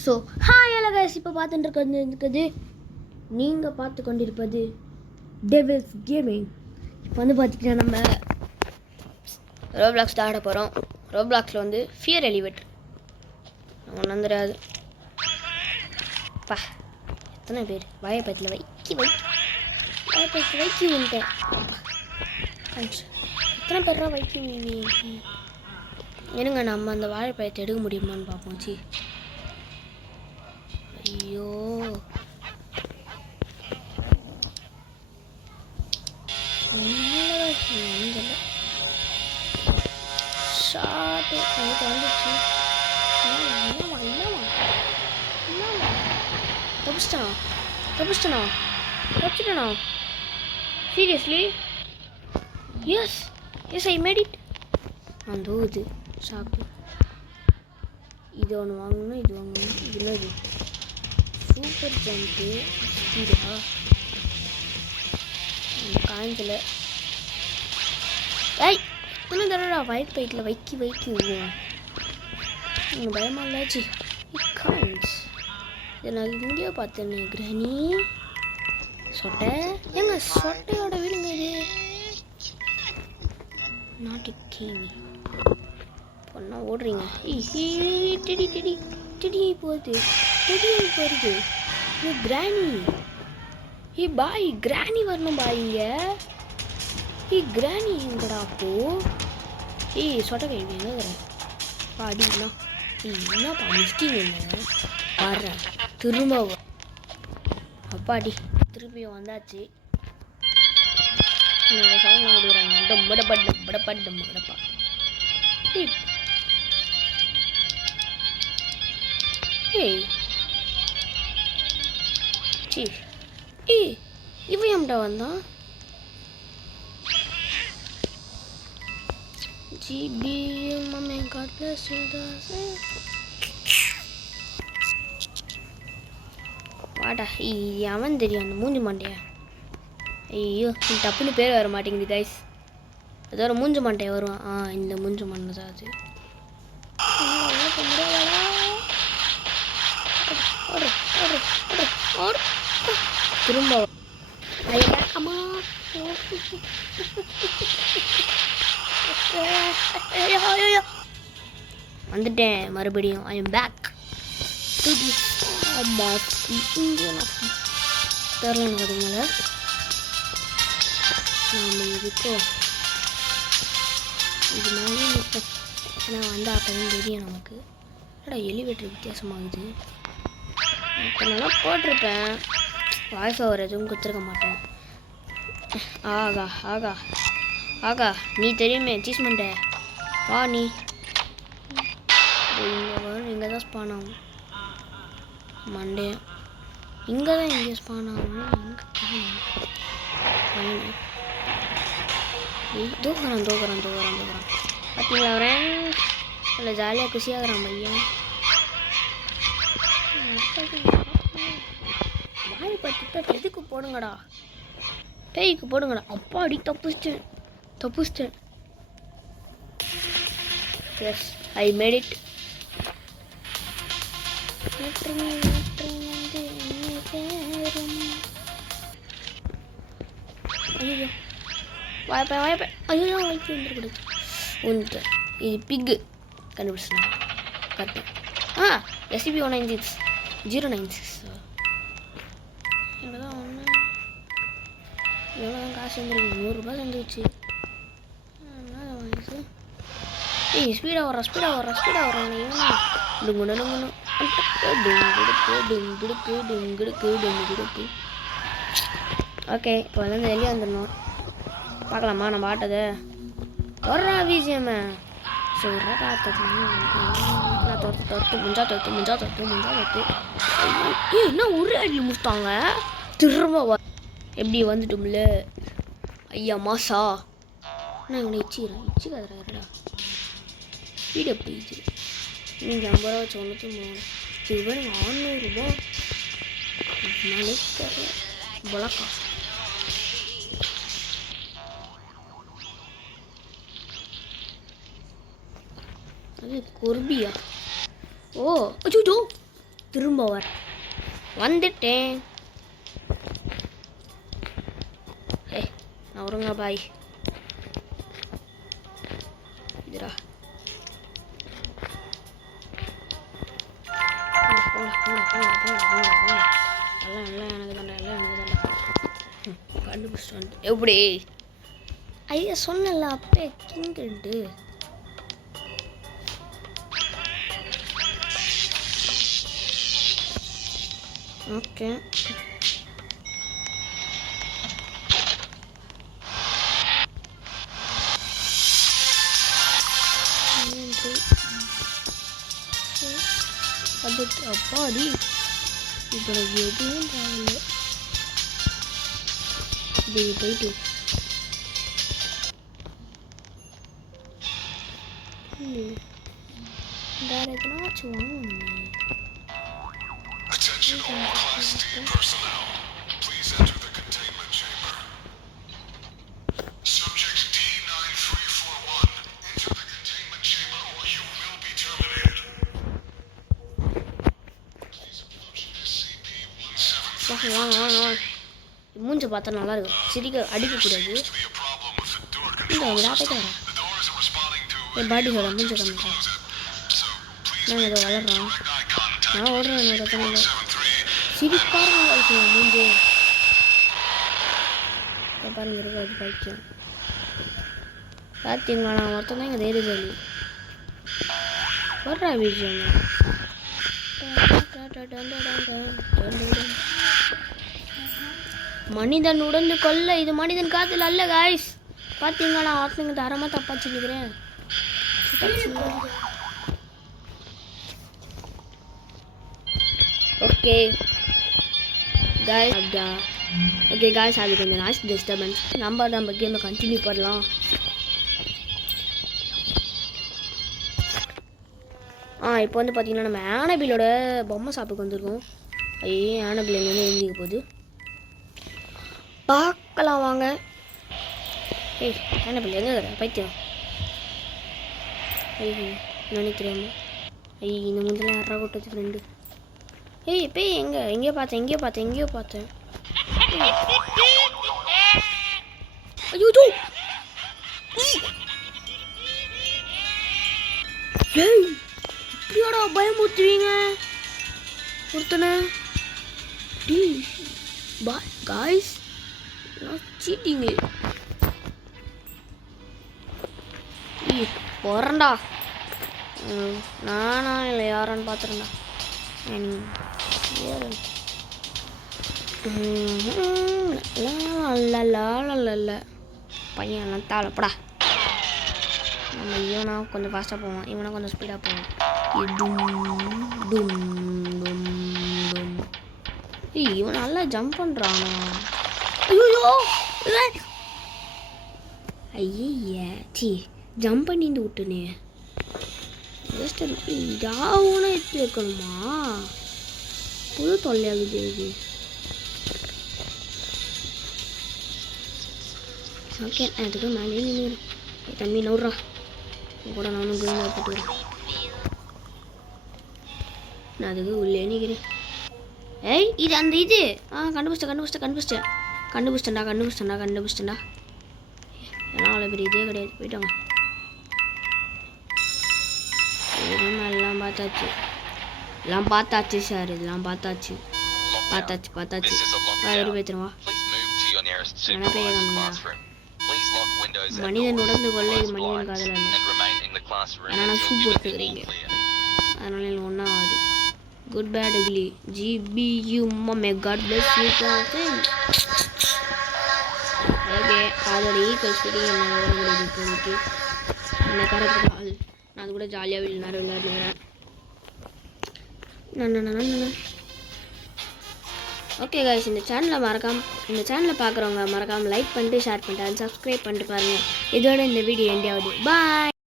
So hi hello guys, இப்போ பார்த்துட்டு நீங்கள் பார்த்து கொண்டிருப்பது டெவில்ஸ் கேமிங். இப்போ வந்து பார்த்திங்கன்னா நம்ம ரோப்ளாக்ஸ் தான் ஆட போகிறோம். ரோப்ளாக்ஸில் வந்து ஃபியர் எலிவேட்டர் ஒன்றும் வந்துடாது. பா எத்தனை பேர் வாழைப்பழத்தில் வைக்கி விட்டேன். எத்தனை பேரா வைக்கி இருங்க, நம்ம அந்த வாழைப்பழத்தை எடுக்க முடியுமான்னு பார்ப்போம். சி ஐயோ, தப்பிச்சிட்டனா? Seriously? Yes I made it. அந்த இது ஷாக்கு. இது ஒன்று வாங்கணும், இது வாங்கணும். இது என்னது? சூப்பர் ஜம்ப்பு ஸ்பீடா? காய்ஞ்சல. ஐய், இன்னும் தடவை ஒயிட் பைட்டில் வைக்கி விடுவோம். நீங்கள் பயமா இல்லாச்சு காயின்ஸ். இதை நான் இங்கேயோ பார்த்தேன்னு கிரஹணி சொட்டை. ஏங்க சொட்டையோட வீடுங்க இது. நாட்டு கேவி பொண்ணா ஓடுறீங்க. டெடி போகுது. கிராணி. பாய் கிராணி வரணும் பாய்ங்க. கிராணி எங்கடா அப்போ? சொட்ட கேள்வி என்னங்கிற பாடினா என்னப்பா மிஸ்டிங்க வர்றேன் திரும்ப. அப்பாடி திரும்பியும் வந்தாச்சு. சவுண்ட் கொடுக்குறாங்க. டம்படப்பா. இவன் எம்டா வந்தான்? வாடா, அவன் தெரியும் அந்த மூஞ்சி மாண்டையா. ஐயோ, டப்புன்னு பேர் வர மாட்டேங்குது கைஸ். அது ஒரு மூஞ்சு மாண்டையா வருவான். இந்த மூஞ்சு மண்டை தான் அது. திரும்ப வந்துட்டேன் மறுபடியும். I am back to the Indian of தெரியல. அதுங்கள நாம் இருக்கோம். இது மேலே நிற்போம். ஆனால் வந்து அப்போதான் தெரியும் நமக்கு. எலிவேட்டர் வித்தியாசமாகுது. நான் போட்டிருப்பேன். வாய்ஸ் ஓவர் எதுவும் கொடுத்துருக்க மாட்டேன். ஆகா நீ தெரியுமே அச்சீவ்மெண்ட்டை. வா நீ இங்கே வரும். இங்கே தான் ஸ்பான் ஆகும் மண்டே. இங்கே தான் இங்கே ஸ்பான் ஆகும். தூக்குறான். பார்த்தீங்களா வரேன்? இல்லை ஜாலியாக குஷியாகிறான் பையன். வாய்ப்பட்டு எதுக்கு போடுங்கடா, பேய்க்கு போடுங்கடா. அப்பாடி தப்புச்சிட்டேன். Yes I made it. ஐயோ வாய்ப்பேன். ஐயோ வாய்ப்பு வந்துருக்கூடாது. வந்துட்டேன். இது பிக்கு கண்டுபிடிச்சா கரெக்டாக. SCP 196 096. இவ்வளோதான் ஒன்று. எவ்வளோதான் காசு வந்துருக்கு? 100 ரூபாய் வந்துருச்சு. என்ன வாங்கிச்சு? ஸ்பீடாக வர்றான். ஓகே, இப்போ வந்து வெளியே வந்துடணும். பார்க்கலாமா நம்ம ஆட்டதை? வர்றா விஜயம்மா சொல்கிறா பார்த்தது. முஞ்சா தொட்டு. என்ன ஒரு அடி முடித்தாங்க. திரும்ப எப்படி வந்துட்டோம்ல. ஐயா மாசா நான் இவனை இச்சிக்காதரா. ஸ்பீடு எப்படி இது? நீங்கள் 50 ரூபா வச்சு 93. இது வேணும் 600 ரூபா. பொலக்கா அது கொர்பியா? ஓ அச்சோ திரும்ப வந்துட்டேன். நான் வருங்க பாய். இதுடா கண்டுபிடிச்சிட்டு வந்து எப்படி ஐயா சொன்னல அப்பே கிங்குண்டு. ஓகே அப்பாடி இப்போ எதுவும் தேவையில்லை. இப்படி போயிட்டு வேற எதுனாச்சும் வாங்கணும். மூஞ்ச பார்த்தா நல்லா இருக்கும். சிரிக்க அடிக்கக்கூடாது. பாடி சொல்ல மூஞ்ச கம்மிட்டா நான் ஏதோ வளர்றான். நான் ஓடுறேன். என்னோட தமிழ் சிரிப்பாக மூஞ்சே பாருங்க இருக்காது பைத்தியம். பார்த்தீங்களா நான் ஒருத்தன் தான் இங்கே தைரியசாலி. வர்றா விஜயம் மனிதன் உடந்து கொல்ல இது மனிதன் காதல் அல்ல காய்ஸ். பார்த்தீங்களா நான் ஒருத்தங்க தரமாக தப்பா சொல்லிக்கிறேன். ஓகே காய்ஸ் அது கொஞ்சம் நாய்ஸ் டிஸ்டர்பன்ஸ். நம்ம கேமை கண்டினியூ பண்ணலாம். இப்போ வந்து பார்த்தீங்கன்னா நம்ம ஆனபிலோட பொம்மை ஷாப்புக்கு வந்திருக்கோம். ஐயே ஆனபில் எங்கேருந்து எழுந்திக்க போகுது பார்க்கலாம் வாங்க. ஆனபில் எங்கே இருக்கிற பைத்தியம்? நினைக்கிறேன் இந்த முதல்ல யாரா கூட்டத்து ஃப்ரெண்டு. இப்போ எங்கேயோ பார்த்தேன். ஐயோ இப்படியோட பயமுறுத்துவீங்க ஒருத்தனை? காய்ஸ் சீட்டிங்க போறேன்டா. நானா இல்லை யாரான்னு பார்த்துறேன்டா. பையன் தாளப்படா. நம்ம இவனா கொஞ்சம் ஃபாஸ்ட்டாக போவான், இவனா கொஞ்சம் ஸ்பீடாக போவான். இவன் நல்லா ஜம்ப் பண்ணுறானா? ஐயா சி ஜம்ப் பண்ணிட்டு விட்டுனே. ஜஸ்ட் இதாகனா எடுத்து வைக்கணுமா? புது தொல்லையாகுது இது. ஓகே அதுக்கு மேலே நின்று தம்பி நோடுறா கூட நானும் குழந்தை போட்டு வரேன். நான் அதுக்கு உள்ளே நிற்கிறேன். இது அந்த இது கண்டுபிடிச்சிட்டேன்டா. எல்லாம் அவ்வளோ பெரிய இதே கிடையாது. போயிட்டாங்க. எல்லாம் பார்த்தாச்சு சார். இதெல்லாம் பார்த்தாச்சு. பேத்துருவா மனிதன் உடந்து கொள்ள இது மனிதன் காதல் அல்ல. ஆனால் ஷூ போட்டுக்கிறீங்க அதனால எனக்கு ஒன்றா ஆகுது. Good bad ugly GBU may god bless you. Okay அதோட ஈக்குவல் ஸ்பீடி என்ன இப்போதைக்கு என்ன கரெக்ட் ஆள். நான் அது கூட ஜாலியாக விளையாடுறேன். ஓகே கைஸ் இந்த சேனலை பார்க்குறவங்க மறக்காமல் லைக் பண்ணிட்டு ஷேர் பண்ணிட்டு சப்ஸ்கிரைப் பண்ணிட்டு பாருங்கள். இதோட இந்த வீடியோ எண்ட் ஆகுது. பாய்.